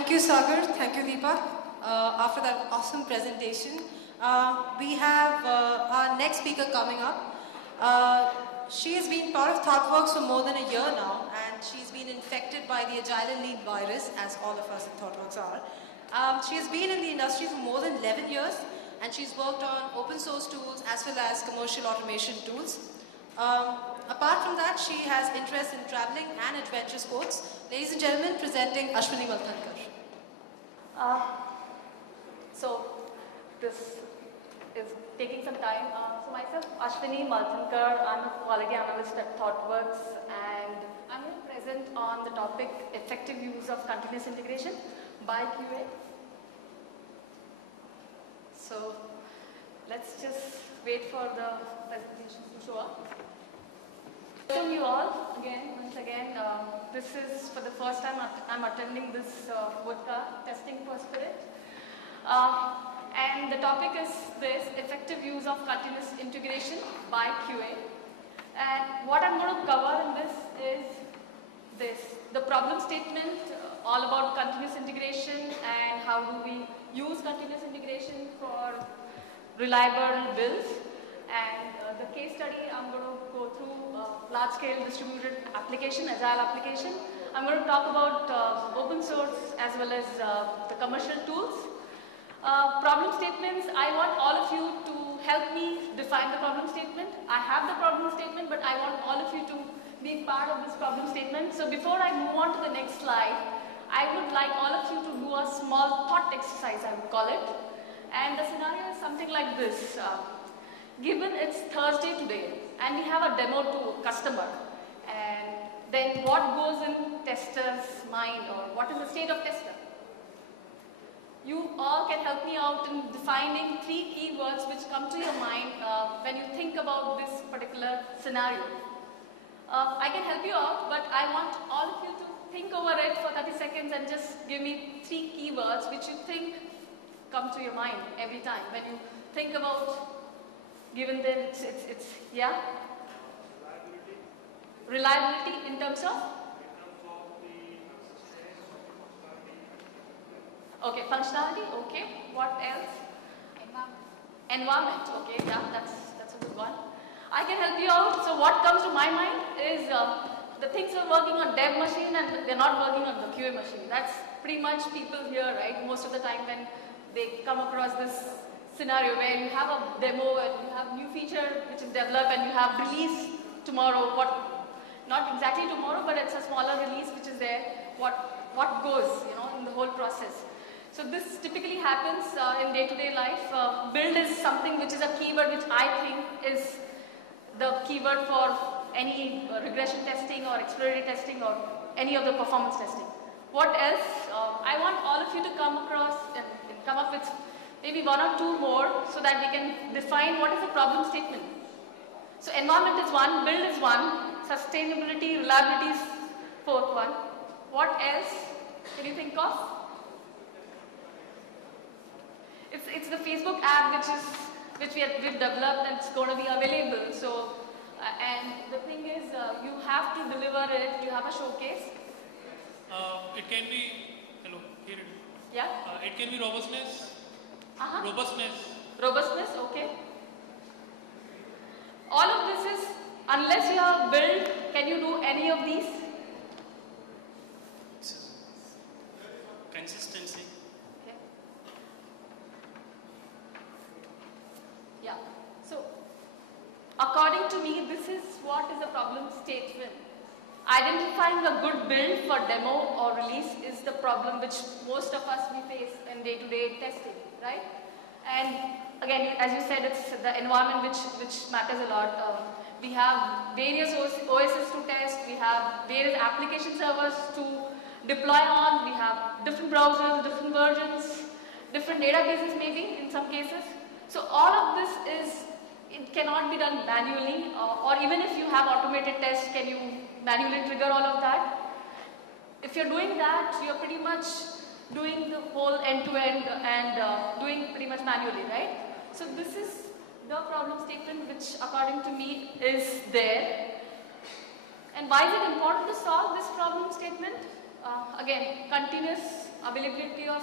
Thank you, Sagar. Thank you, Deepak. After that awesome presentation, we have our next speaker coming up. She has been part of ThoughtWorks for more than a year now, and she's been infected by the Agile and Lean virus, as all of us at ThoughtWorks are. She has been in the industry for more than 11 years, and she's worked on open source tools as well as commercial automation tools. Apart from that, she has interest in traveling and adventure sports. Ladies and gentlemen, presenting Ashwini. So this is taking some time. So myself, Ashwini Malthankar, I'm a quality analyst at ThoughtWorks, and I'm here present on the topic effective use of continuous integration by QA. So let's just wait for the presentation to show up. Welcome you all once again. This is for the first time I'm attending this vodQA testing for Spirit. And the topic is this, effective use of continuous integration by QA. And what I'm going to cover in this is this, the problem statement, all about continuous integration and how do we use continuous integration for reliable builds. And the case study, I'm going to go through large-scale distributed application, agile application. I'm going to talk about open source as well as the commercial tools. Problem statements, I want all of you to help me define the problem statement. I have the problem statement, but I want all of you to be part of this problem statement. So before I move on to the next slide, I would like all of you to do a small thought exercise, I would call it. And the scenario is something like this. Given it's Thursday today, and we have a demo to a customer, and then what goes in tester's mind, or what is the state of tester? You all can help me out in defining 3 keywords which come to your mind when you think about this particular scenario. I can help you out, but I want all of you to think over it for 30 seconds and just give me 3 keywords which you think come to your mind every time when you think about. Given that it's yeah? Reliability in terms of? Okay, functionality, okay. What else? Environment, okay, yeah, that's a good one. I can help you out. So what comes to my mind is the things are working on dev machine and they're not working on the QA machine. That's pretty much people here, right? Most of the time when they come across this scenario where you have a demo and you have new feature which is developed and you have release tomorrow, not exactly tomorrow, but it's a smaller release which is there, what goes, in the whole process. So this typically happens in day-to-day life. Build is something which is a keyword which I think is the keyword for any regression testing or exploratory testing or any of the performance testing. What else? I want all of you to come across and come up with maybe 1 or 2 more so that we can define what is the problem statement. So environment is 1, build is 1, sustainability, reliability is 4th one. What else can you think of? It's the Facebook app which we've developed and it's going to be available. So and the thing is you have to deliver it. You have a showcase. It can be hello here. Yeah. It can be robustness. Robustness, okay. All of this is, unless you have built, can you do any of these? Consistency. Okay. Yeah. So, according to me, this is what is the problem statement. Identifying a good build for demo or release is the problem which most of us we face in day-to-day testing, right? And again, as you said, it's the environment which matters a lot. We have various OSs to test, we have various application servers to deploy on, we have different browsers, different versions, different databases maybe in some cases. So all of this it cannot be done manually, or even if you have automated tests, can you manually trigger all of that? If you're doing that, you're pretty much doing the whole end-to-end and doing pretty much manually, right? So this is the problem statement which according to me is there. And why is it important to solve this problem statement? Again, continuous availability of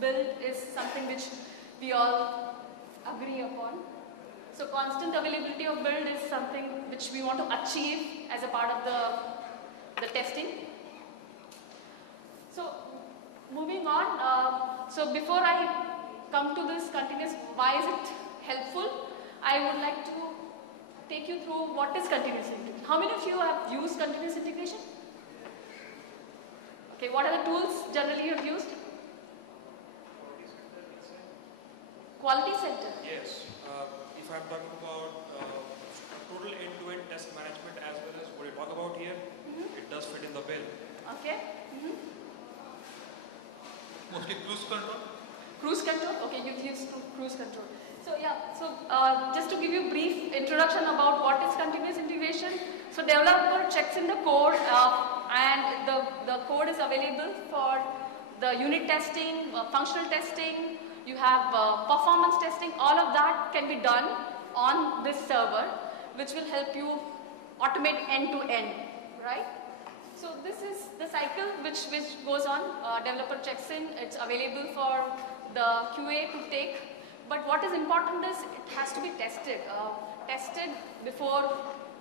build is something which we all agree upon. So constant availability of build is something which we want to achieve as a part of the testing. So moving on, so before I come to this continuous, why is it helpful? I would like to take you through what is continuous integration. How many of you have used continuous integration? Okay, what are the tools generally you have used? Quality center. Yes. If I'm talking about total end-to-end test management as well as what you talk about here, it does fit in the bill. Okay. Mostly cruise control. Cruise control. Okay, you've used cruise control. So yeah. So just to give you a brief introduction about what is continuous integration. So developer checks in the code and the code is available for the unit testing, functional testing. You have performance testing, all of that can be done on this server, which will help you automate end to end, right? So this is the cycle which goes on. Developer checks in, it's available for the QA to take. But what is important is it has to be tested, tested before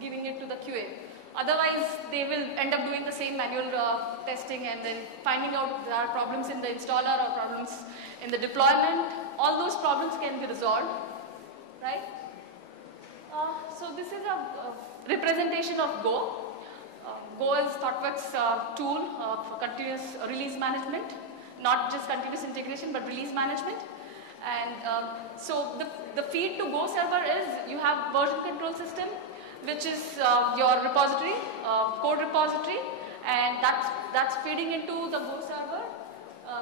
giving it to the QA. Otherwise, they will end up doing the same manual testing and then finding out there are problems in the installer or problems in the deployment. All those problems can be resolved, right? So this is a representation of Go. Go is ThoughtWorks tool for continuous release management, not just continuous integration, but release management. And so the feed to Go server is you have version control system, which is your repository, code repository, and that's feeding into the Go server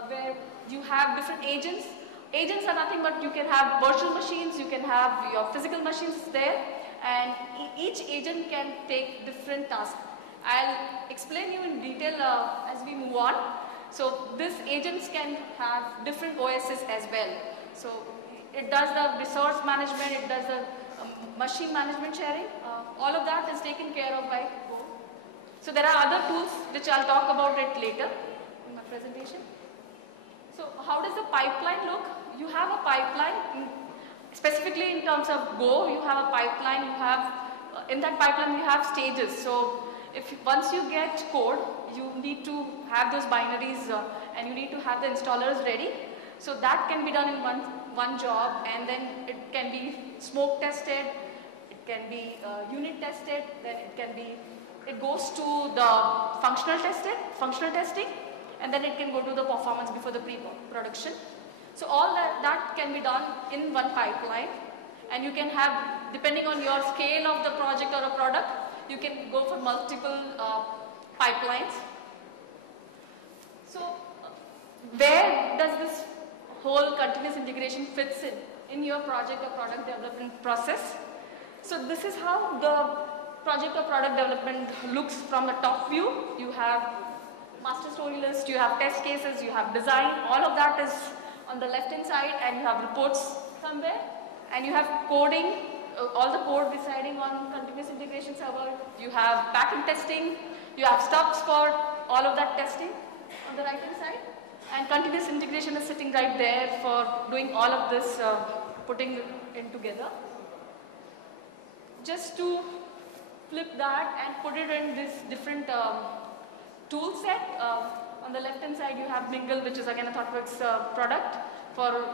where you have different agents. Agents are nothing but you can have virtual machines, you can have your physical machines there, and each agent can take different tasks. I'll explain you in detail as we move on. So these agents can have different OSs as well. So it does the resource management, it does the machine management sharing. All of that is taken care of by Go. So there are other tools which I'll talk about it later in my presentation. So how does the pipeline look? You have a pipeline, specifically in terms of Go, you have a pipeline, you have, in that pipeline you have stages. So once you get code, you need to have those binaries and you need to have the installers ready. So that can be done in one job, and then it can be smoke tested, it can be unit tested, then it goes to the functional testing, and then it can go to the performance before the pre-production. So all that can be done in one pipeline, and you can have, depending on your scale of the project or a product, you can go for multiple pipelines. So where does this whole continuous integration fits in your project or product development process? So this is how the project or product development looks from the top view. You have master story list, you have test cases, you have design, all of that is on the left hand side, and you have reports somewhere, and you have coding, all the code residing on continuous integration server. You have backend testing, you have stubs for all of that testing on the right hand side, and continuous integration is sitting right there for doing all of this, putting it together. Just to flip that and put it in this different tool set. On the left hand side you have Mingle, which is again a ThoughtWorks product for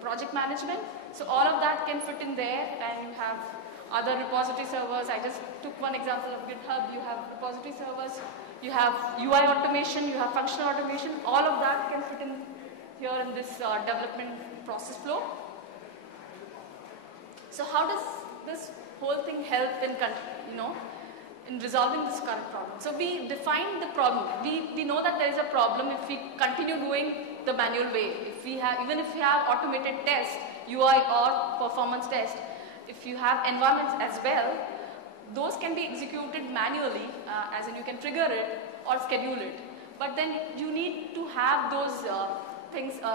project management. So all of that can fit in there, and you have other repository servers. I just took one example of GitHub. You have repository servers, you have UI automation, you have functional automation. All of that can fit in here in this development process flow. So how does this whole thing help in resolving this current problem? So we define the problem. We know that there is a problem if we continue doing the manual way. Even if we have automated test, UI or performance test, if you have environments as well, those can be executed manually, as in you can trigger it or schedule it. But then you need to have those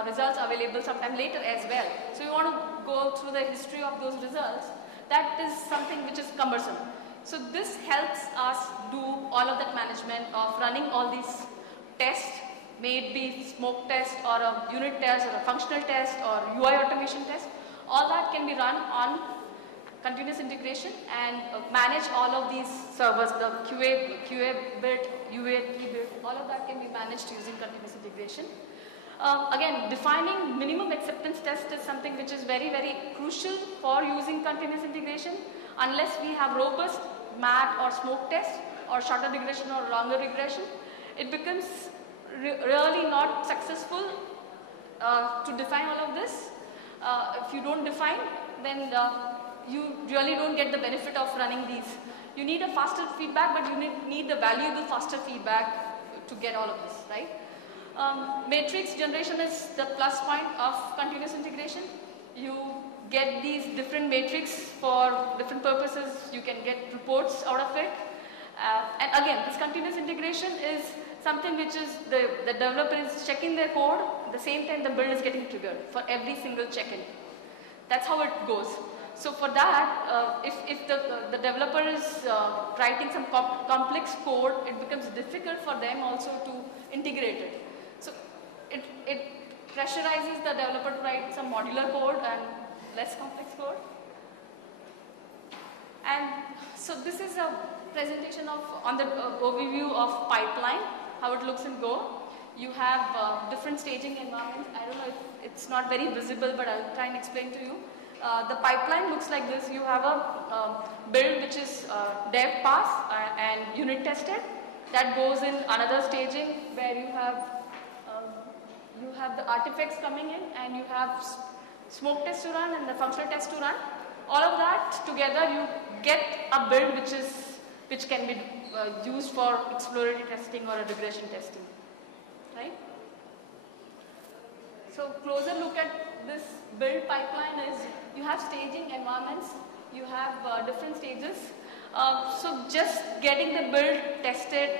results available sometime later as well. So you want to go through the history of those results. That is something which is cumbersome. So this helps us do all of that management of running all these tests may it be smoke test or a unit test or a functional test or UI automation test, all that can be run on continuous integration and manage all of these servers, the QA bit, UAT bit, all of that can be managed using continuous integration. Again, defining minimum acceptance test is something which is very, very crucial for using continuous integration. Unless we have robust MAT or smoke test or shorter regression or longer regression, it becomes really not successful to define all of this. If you don't define, then you really don't get the benefit of running these. You need a faster feedback, but you need the valuable faster feedback to get all of this, right? Matrix generation is the plus point of continuous integration. You get these different matrix for different purposes. You can get reports out of it. And again, this continuous integration is something which is the developer is checking their code, at the same time the build is getting triggered for every single check-in. That's how it goes. So for that, if the developer is writing some complex code, it becomes difficult for them also to integrate it. So it pressurizes the developer to write some modular code and less complex code. And so this is a presentation on the overview of pipeline, how it looks in Go. You have different staging environments. I don't know if it's not very visible, but I'll try and explain to you. The pipeline looks like this. You have a build which is dev pass and unit tested. That goes in another staging where you have the artifacts coming in and you have smoke test to run and the functional test to run. All of that together, you get a build which can be used for exploratory testing or a regression testing, right? So closer look at this build pipeline is you have staging environments, you have different stages. So just getting the build tested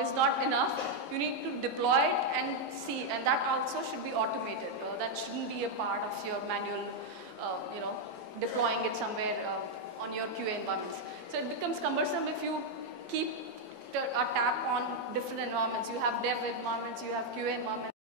is not enough. You need to deploy it and see, and that also should be automated. That shouldn't be a part of your manual, deploying it somewhere on your QA environments. So it becomes cumbersome if you keep a tap on different environments. You have dev environments, you have QA environments.